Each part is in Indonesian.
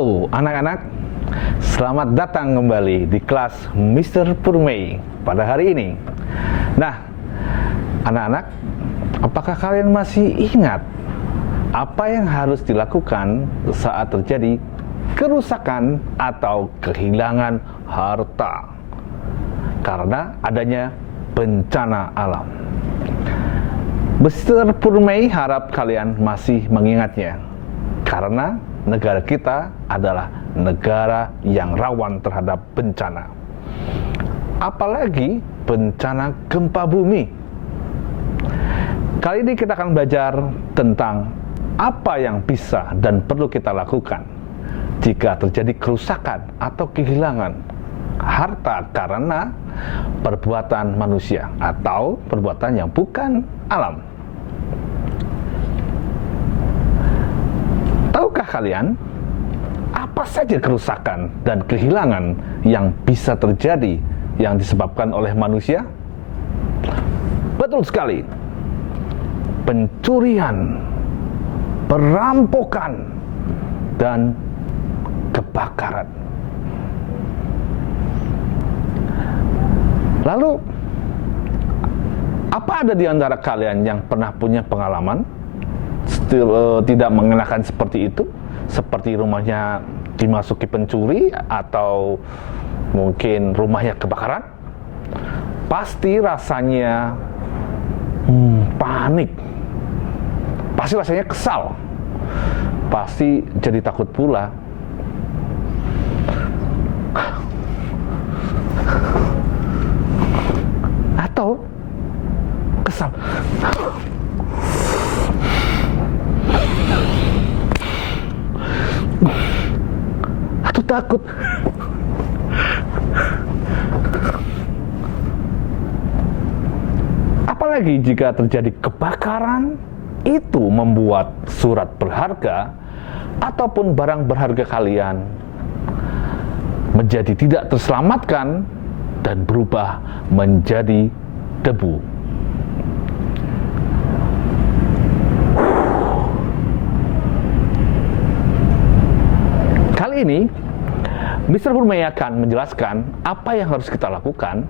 Halo anak-anak, selamat datang kembali di kelas Mr. Purmei pada hari ini. Nah, anak-anak, apakah kalian masih ingat apa yang harus dilakukan saat terjadi kerusakan atau kehilangan harta karena adanya bencana alam? Mr. Purmei harap kalian masih mengingatnya, karena negara kita adalah negara yang rawan terhadap bencana. Apalagi bencana gempa bumi. Kali ini kita akan belajar tentang apa yang bisa dan perlu kita lakukan jika terjadi kerusakan atau kehilangan harta karena perbuatan manusia atau perbuatan yang bukan alam. Tahukah kalian apa saja kerusakan dan kehilangan yang bisa terjadi yang disebabkan oleh manusia? Betul sekali. Pencurian, perampokan, dan kebakaran. Lalu, apa ada di antara kalian yang pernah punya pengalaman tidak mengenakan seperti itu, seperti rumahnya dimasuki pencuri atau mungkin rumahnya kebakaran? Pasti rasanya panik, pasti rasanya kesal, pasti jadi takut pula. Atau kesal, atau takut. Apalagi jika terjadi kebakaran, itu membuat surat berharga ataupun barang berharga kalian menjadi tidak terselamatkan dan berubah menjadi debu. Kali ini Mr. Purmei akan menjelaskan apa yang harus kita lakukan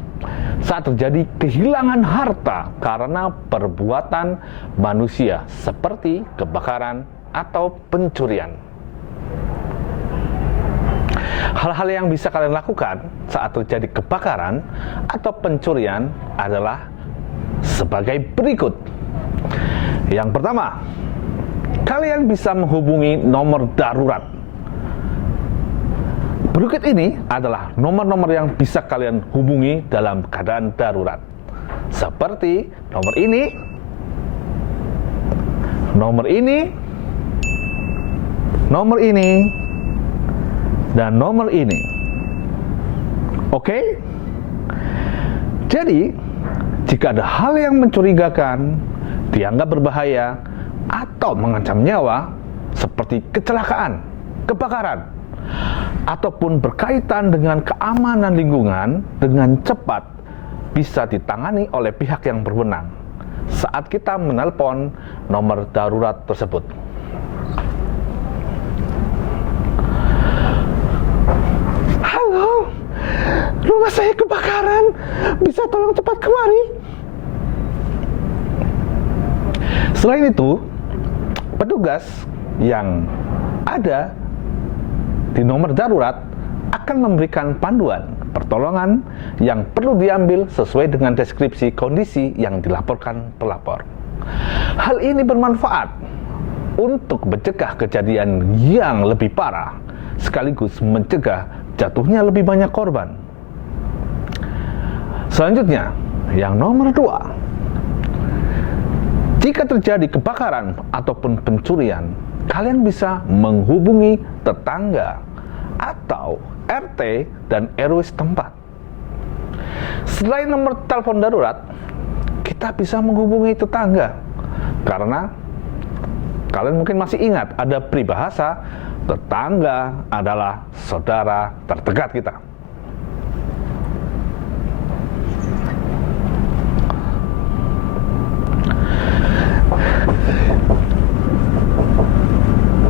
saat terjadi kehilangan harta karena perbuatan manusia seperti kebakaran atau pencurian. Hal-hal yang bisa kalian lakukan saat terjadi kebakaran atau pencurian adalah sebagai berikut. Yang pertama, kalian bisa menghubungi nomor darurat. Berikut ini adalah nomor-nomor yang bisa kalian hubungi dalam keadaan darurat. Seperti nomor ini, nomor ini, nomor ini, dan nomor ini. Oke? Jadi, jika ada hal yang mencurigakan, dianggap berbahaya, atau mengancam nyawa, seperti kecelakaan, kebakaran, ataupun berkaitan dengan keamanan lingkungan, dengan cepat bisa ditangani oleh pihak yang berwenang saat kita menelpon nomor darurat tersebut. Halo, rumah saya kebakaran, bisa tolong cepat kemari? Selain itu, petugas yang ada di nomor darurat akan memberikan panduan pertolongan yang perlu diambil sesuai dengan deskripsi kondisi yang dilaporkan pelapor. Hal ini bermanfaat untuk mencegah kejadian yang lebih parah, sekaligus mencegah jatuhnya lebih banyak korban. Selanjutnya, yang nomor 2. Jika terjadi kebakaran ataupun pencurian, kalian bisa menghubungi tetangga atau RT dan RW setempat. Selain nomor telepon darurat, kita bisa menghubungi tetangga, karena kalian mungkin masih ingat ada peribahasa tetangga adalah saudara terdekat kita.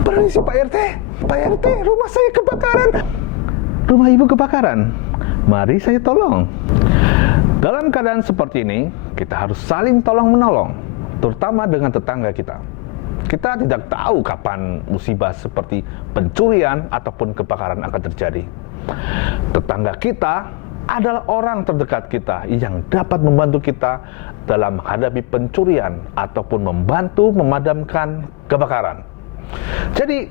Permisi Pak RT, Pak RT, rumah saya kebakaran. Rumah ibu kebakaran. Mari saya tolong. Dalam keadaan seperti ini, kita harus saling tolong-menolong, terutama dengan tetangga kita. Kita tidak tahu kapan musibah seperti pencurian ataupun kebakaran akan terjadi. Tetangga kita adalah orang terdekat kita yang dapat membantu kita dalam menghadapi pencurian ataupun membantu memadamkan kebakaran. Jadi,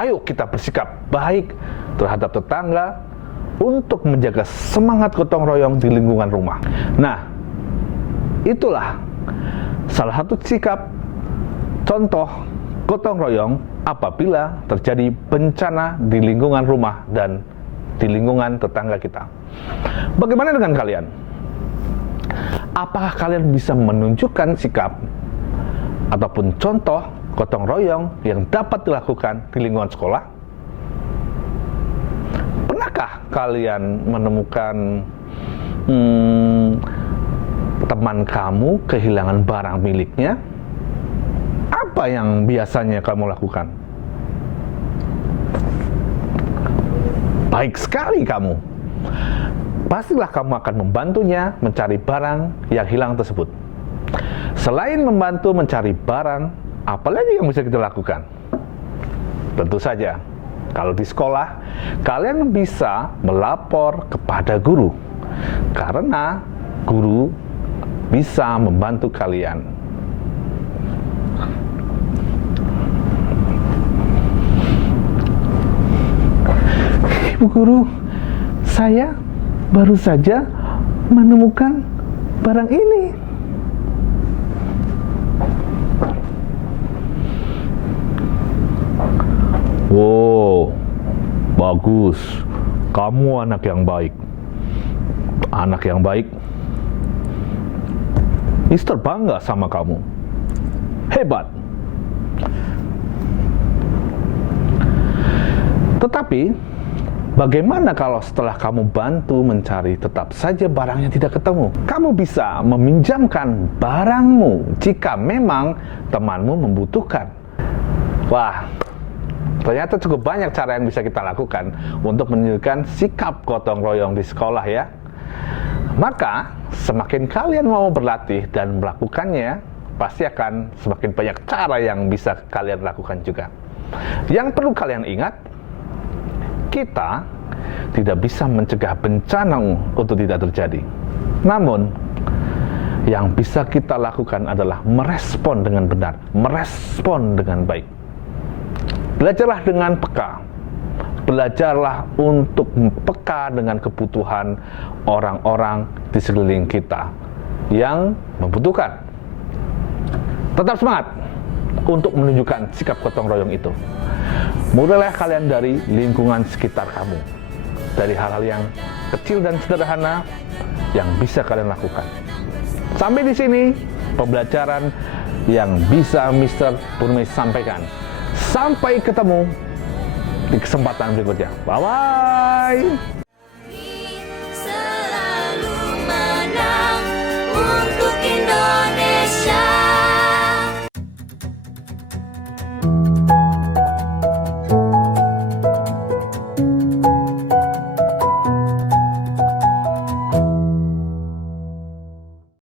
ayo kita bersikap baik terhadap tetangga untuk menjaga semangat gotong royong di lingkungan rumah. Nah, itulah salah satu sikap contoh gotong royong apabila terjadi bencana di lingkungan rumah dan di lingkungan tetangga kita. Bagaimana dengan kalian? Apakah kalian bisa menunjukkan sikap ataupun contoh gotong royong yang dapat dilakukan di lingkungan sekolah? Pernahkah kalian menemukan teman kamu kehilangan barang miliknya? Apa yang biasanya kamu lakukan? Baik sekali kamu. Pastilah kamu akan membantunya mencari barang yang hilang tersebut. Selain membantu mencari barang, apa lagi yang bisa kita lakukan? Tentu saja, kalau di sekolah, kalian bisa melapor kepada guru, karena guru bisa membantu kalian. Ibu guru, saya baru saja menemukan barang ini. Wow, bagus. Kamu anak yang baik. Anak yang baik. Mister bangga sama kamu. Hebat. Tetapi, bagaimana kalau setelah kamu bantu mencari tetap saja barangnya tidak ketemu? Kamu bisa meminjamkan barangmu jika memang temanmu membutuhkan. Wah, ternyata cukup banyak cara yang bisa kita lakukan untuk menunjukkan sikap gotong royong di sekolah ya. Maka, semakin kalian mau berlatih dan melakukannya, pasti akan semakin banyak cara yang bisa kalian lakukan juga. Yang perlu kalian ingat, kita tidak bisa mencegah bencana untuk tidak terjadi. Namun, yang bisa kita lakukan adalah merespon dengan benar, merespon dengan baik. Belajarlah dengan peka. Belajarlah untuk peka dengan kebutuhan orang-orang di sekeliling kita yang membutuhkan. Tetap semangat untuk menunjukkan sikap gotong royong itu. Mulailah kalian dari lingkungan sekitar kamu, dari hal-hal yang kecil dan sederhana yang bisa kalian lakukan. Sampai di sini pembelajaran yang bisa Mr. Purmei sampaikan. Sampai ketemu di kesempatan berikutnya. Bye-bye.